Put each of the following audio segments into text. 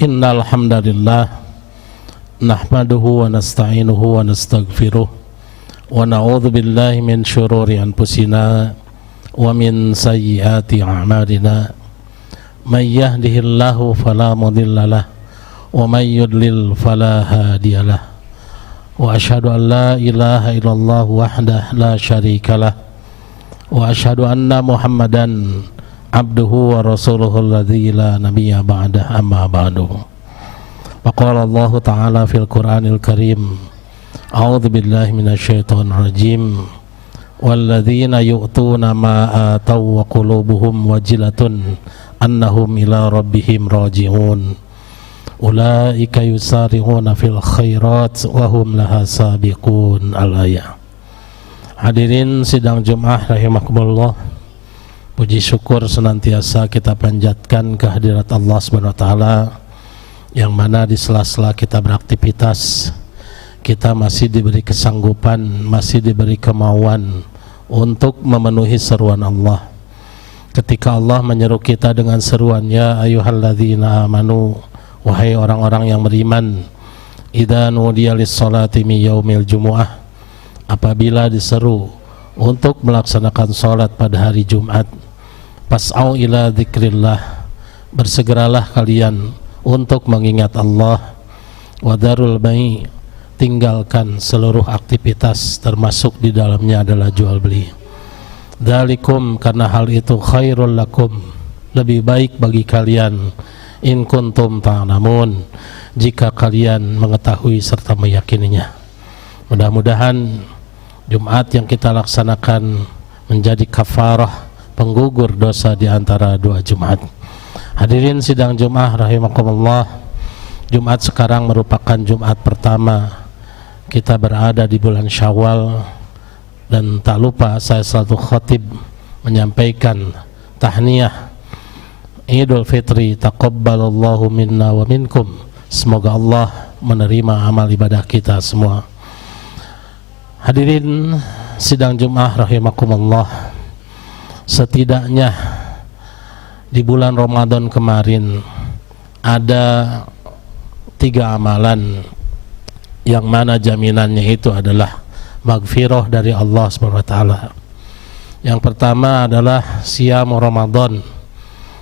Innal hamdalillah nahmaduhu wa nasta'inuhu wa nastaghfiruh wa na'udzu billahi min syururi anfusina wa min sayyiati a'malina. May yahdihillahu fala mudhillalah wa may yudlil fala hadiyalah. Wa asyhadu an la ilaha illallah wahdahu la syarikalah wa asyhadu anna Muhammadan abduhu wa rasuluhu alladzi la nabiyya ba'dah, amma ba'du. Faqala Allah ta'ala fil Qur'anil Karim, a'udzu billahi minasyaitonir rajim, walladzina yu'tuna ma ataw wa qulubuhum wajilatun annahum ila rabbihim raji'un ulaika yusari'una fil khairat wa hum laha sabiqun. Al-ayah. Hadirin sidang Jumat rahimakumullah, puji syukur senantiasa kita panjatkan kehadirat Allah SWT, yang mana di sela-sela kita beraktivitas, kita masih diberi kesanggupan, masih diberi kemauan untuk memenuhi seruan Allah. Ketika Allah menyeru kita dengan seruannya, ayyuhalladzina amanu, wahai orang-orang yang beriman, idza nudiya lis-sholati min yaumil jumu'ah, apabila diseru untuk melaksanakan sholat pada hari Jumat, fas'au ila dzikrillah, bersegeralah kalian untuk mengingat Allah, wadarul bai', tinggalkan seluruh aktivitas termasuk di dalamnya adalah jual beli. Dzalikum, karena hal itu khairul lakum, lebih baik bagi kalian, in kuntum ta'lamun, jika kalian mengetahui serta meyakininya. Mudah-mudahan Jumat yang kita laksanakan menjadi kafarah, penggugur dosa di antara dua Jumat. Hadirin sidang Jumat rahimakumullah, Jumat sekarang merupakan Jumat pertama kita berada di bulan Syawal, dan tak lupa saya selalu khatib menyampaikan tahniyah Idul Fitri, taqabbalallahu minna wa minkum, semoga Allah menerima amal ibadah kita semua. Hadirin sidang Jumat rahimakumullah, setidaknya di bulan Ramadan kemarin ada 3 amalan yang mana jaminannya itu adalah maghfirah dari Allah SWT. Yang pertama adalah siyam Ramadan,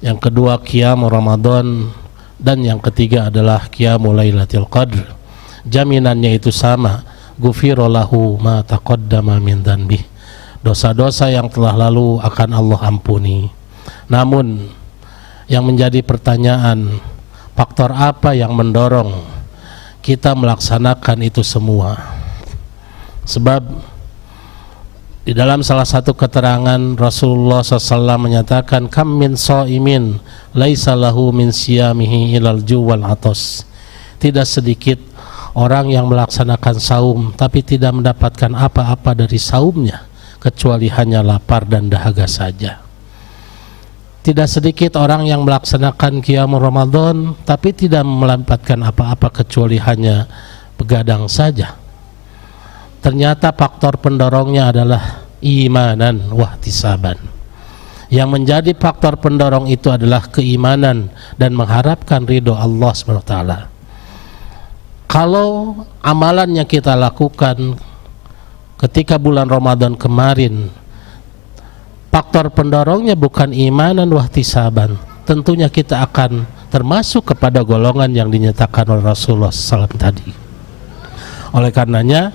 yang kedua qiyam Ramadan, dan yang ketiga adalah qiyamul lailatul qadr. Jaminannya itu sama, ghufira lahu ma taqaddama min dzanbih, dosa-dosa yang telah lalu akan Allah ampuni. Namun yang menjadi pertanyaan, faktor apa yang mendorong kita melaksanakan itu semua? Sebab di dalam salah satu keterangan Rasulullah SAW menyatakan, kam min shaimin laisa lahu min siyamihi ilal juwal atos, tidak sedikit orang yang melaksanakan saum tapi tidak mendapatkan apa-apa dari saumnya kecuali hanya lapar dan dahaga saja. Tidak sedikit orang yang melaksanakan qiyam Ramadan tapi tidak mendapatkan apa-apa kecuali hanya begadang saja. Ternyata faktor pendorongnya adalah imanan wahtisaban. Yang menjadi faktor pendorong itu adalah keimanan dan mengharapkan ridho Allah SWT. Kalau amalan yang kita lakukan ketika bulan Ramadan kemarin, faktor pendorongnya bukan imanan wahtisaban, tentunya kita akan termasuk kepada golongan yang dinyatakan oleh Rasulullah SAW tadi. Oleh karenanya,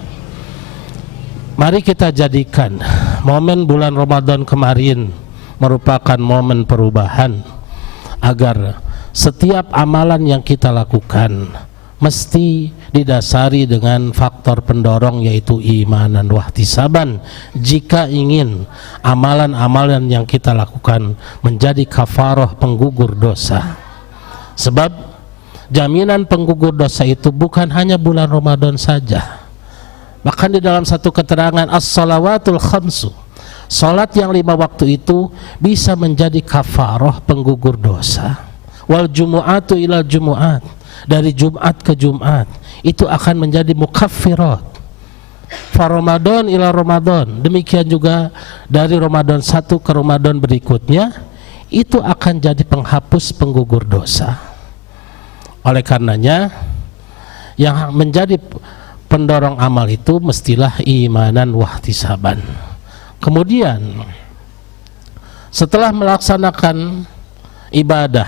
mari kita jadikan momen bulan Ramadan kemarin merupakan momen perubahan, agar setiap amalan yang kita lakukan mesti didasari dengan faktor pendorong, yaitu imanan wahtisaban, jika ingin amalan-amalan yang kita lakukan menjadi kafarah, penggugur dosa. Sebab jaminan penggugur dosa itu bukan hanya bulan Ramadan saja. Bahkan di dalam satu keterangan, as-salawatul khamsu, salat yang 5 waktu itu bisa menjadi kafarah, penggugur dosa. Wal jumu'atu ila jumu'at, dari Jumat ke Jumat itu akan menjadi mukaffirat. Fa Ramadan ila Ramadan, demikian juga dari Ramadan 1 ke Ramadan berikutnya itu akan jadi penghapus, penggugur dosa. Oleh karenanya yang menjadi pendorong amal itu mestilah imanan wahtisaban. Kemudian setelah melaksanakan ibadah,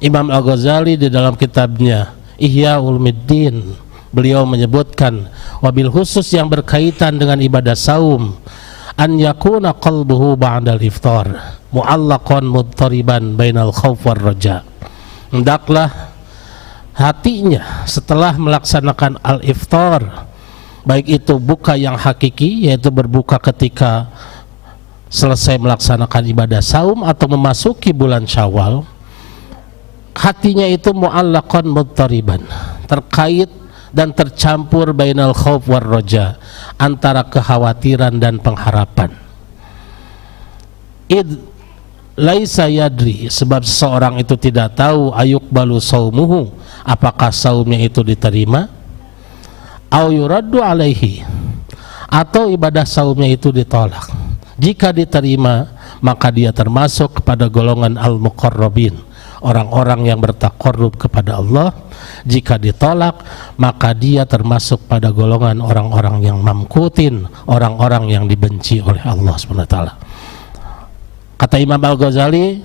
Imam Al-Ghazali di dalam kitabnya Ihya Ulumuddin beliau menyebutkan wabil khusus yang berkaitan dengan ibadah saum, an yakuna qalbuhu ba'dal iftar mu'allaqan mudtariban bainal khauf war raja. Hendaklah hatinya setelah melaksanakan al-iftar, baik itu buka yang hakiki yaitu berbuka ketika selesai melaksanakan ibadah saum atau memasuki bulan Syawal, hatinya itu mu'allaqan mudtariban, terkait dan tercampur bainal khauf war raja, antara kekhawatiran dan pengharapan. Id laisa yadri, sebab seseorang itu tidak tahu ayuqbalu saumuhu, apakah saumnya itu diterima, au yuraddu alaihi, atau ibadah saumnya itu ditolak. Jika diterima maka dia termasuk kepada golongan al-muqarrabin, orang-orang yang bertaqarrub kepada Allah. Jika ditolak maka dia termasuk pada golongan orang-orang yang mamkutin, orang-orang yang dibenci oleh Allah SWT. Kata Imam Al-Ghazali,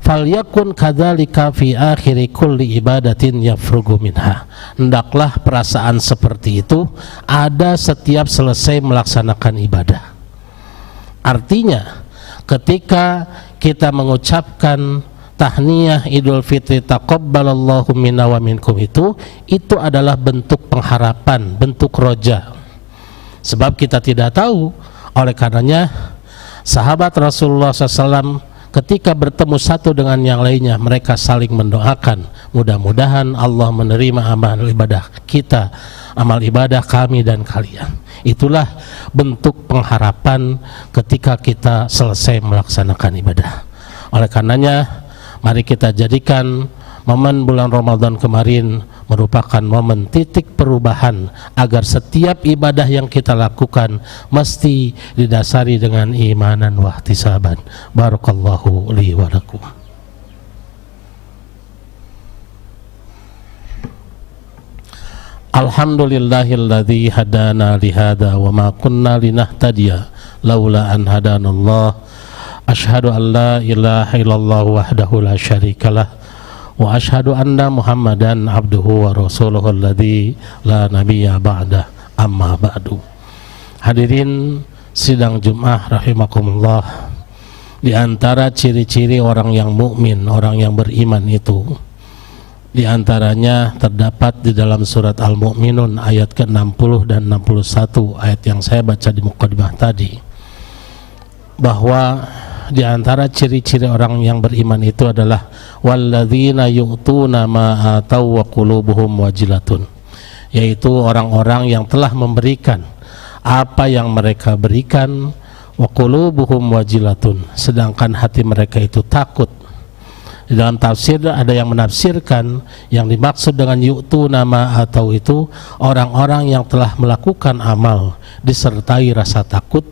falyakun kadzalika fi akhiri kulli ibadatin yafrugu minha. Hendaklah perasaan seperti itu ada setiap selesai melaksanakan ibadah. Artinya ketika kita mengucapkan tahniyah Idul Fitri taqabbalallahu minna wa minkum, itu adalah bentuk pengharapan, bentuk roja. Sebab kita tidak tahu, oleh karenanya sahabat Rasulullah SAW ketika bertemu satu dengan yang lainnya, mereka saling mendoakan, mudah-mudahan Allah menerima amal ibadah kita, amal ibadah kami dan kalian. Itulah bentuk pengharapan ketika kita selesai melaksanakan ibadah. Oleh karenanya mari kita jadikan momen bulan Ramadan kemarin merupakan momen titik perubahan, agar setiap ibadah yang kita lakukan mesti didasari dengan imanan wahtisaban. Barakallahu li wa lakum. Alhamdulillahilladzi hadana lihada wa ma kunna linahtadiya laula an hadanallah. Asyhadu an la ilaha illallah wahdahu la syarikalah wa asyhadu anna Muhammadan abduhu wa rasuluhu alladzi la nabiyya ba'dah, amma ba'du. Hadirin sidang Jumat rahimakumullah, di antara ciri-ciri orang yang mukmin, orang yang beriman itu, di antaranya terdapat di dalam surat Al-Mu'minun ayat ke-60 dan 61, ayat yang saya baca di muqaddimah tadi, bahwa di antara ciri-ciri orang yang beriman itu adalah walladzina yu'tuna ma atau wa qulubuhum wajilatun, yaitu orang-orang yang telah memberikan apa yang mereka berikan, wa qulubuhum wajilatun, sedangkan hati mereka itu takut. Di dalam tafsir ada yang menafsirkan yang dimaksud dengan yu'tuna ma atau itu orang-orang yang telah melakukan amal disertai rasa takut,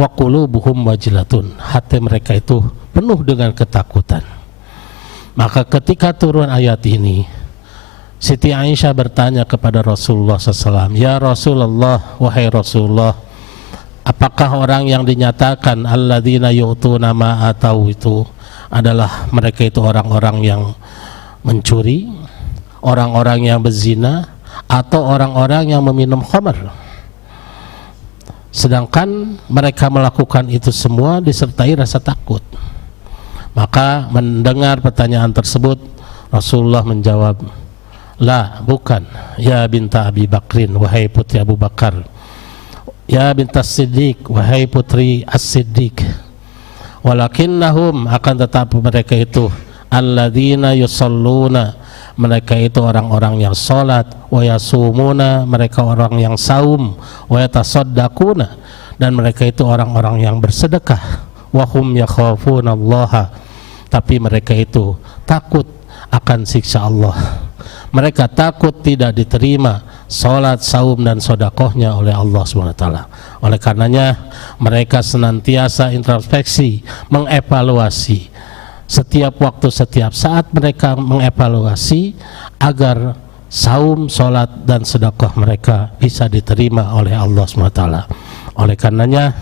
wa qulubuhum wajilatun, hati mereka itu penuh dengan ketakutan. Maka ketika turun ayat ini, Siti Aisyah bertanya kepada Rasulullah SAW, ya Rasulullah, wahai Rasulullah, apakah orang yang dinyatakan alladzina yu'tuna ma atau itu adalah mereka itu orang-orang yang mencuri, orang-orang yang berzina, atau orang-orang yang meminum khamar? Sedangkan mereka melakukan itu semua disertai rasa takut. Maka mendengar pertanyaan tersebut, Rasulullah menjawab, la, bukan, ya binta Abi Bakrin, wahai putri Abu Bakar, ya binta Siddiq, wahai putri As-Siddiq, walakinnahum, akan tetapi mereka itu alladzina yusalluna, mereka itu orang-orang yang sholat, wa yasumuna, mereka orang yang saum, wa yatasaddaquna, dan mereka itu orang-orang yang bersedekah, wa hum yakhafuna Allah, tapi mereka itu takut akan siksa Allah. Mereka takut tidak diterima sholat, saum, dan sodakohnya oleh Allah SWT. Oleh karenanya mereka senantiasa introspeksi, mengevaluasi setiap waktu, setiap saat mereka mengevaluasi agar saum, sholat, dan sedekah mereka bisa diterima oleh Allah SWT. Oleh karenanya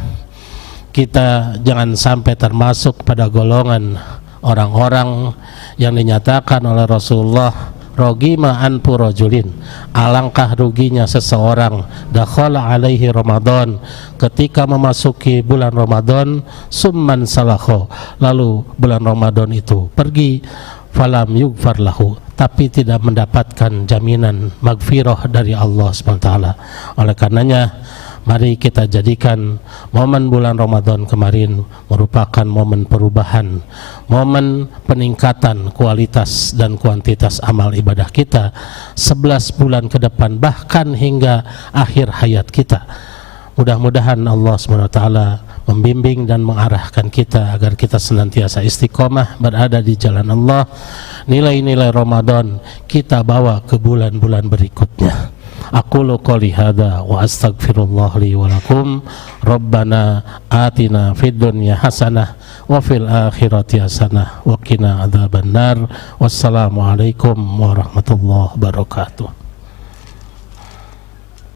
kita jangan sampai termasuk pada golongan orang-orang yang dinyatakan oleh Rasulullah, rogima anfu rajulin, alangkah ruginya seseorang dakhala alaihi Ramadan, ketika memasuki bulan Ramadan, summan salakho, lalu bulan Ramadan itu pergi, falam yughfar lahu, tapi tidak mendapatkan jaminan magfirah dari Allah SWT. Oleh karenanya mari kita jadikan momen bulan Ramadan kemarin merupakan momen perubahan, momen peningkatan kualitas dan kuantitas amal ibadah kita 11 bulan ke depan, bahkan hingga akhir hayat kita. Mudah-mudahan Allah SWT membimbing dan mengarahkan kita agar kita senantiasa istiqomah berada di jalan Allah. Nilai-nilai Ramadan kita bawa ke bulan-bulan berikutnya. Aqulu qouli hadza wa astaghfirullah li wa lakum. Rabbana atina fid dunya hasanah wa fil akhirati hasanah wa qina adzabannar. Wassalamu alaikum warahmatullahi wabarakatuh.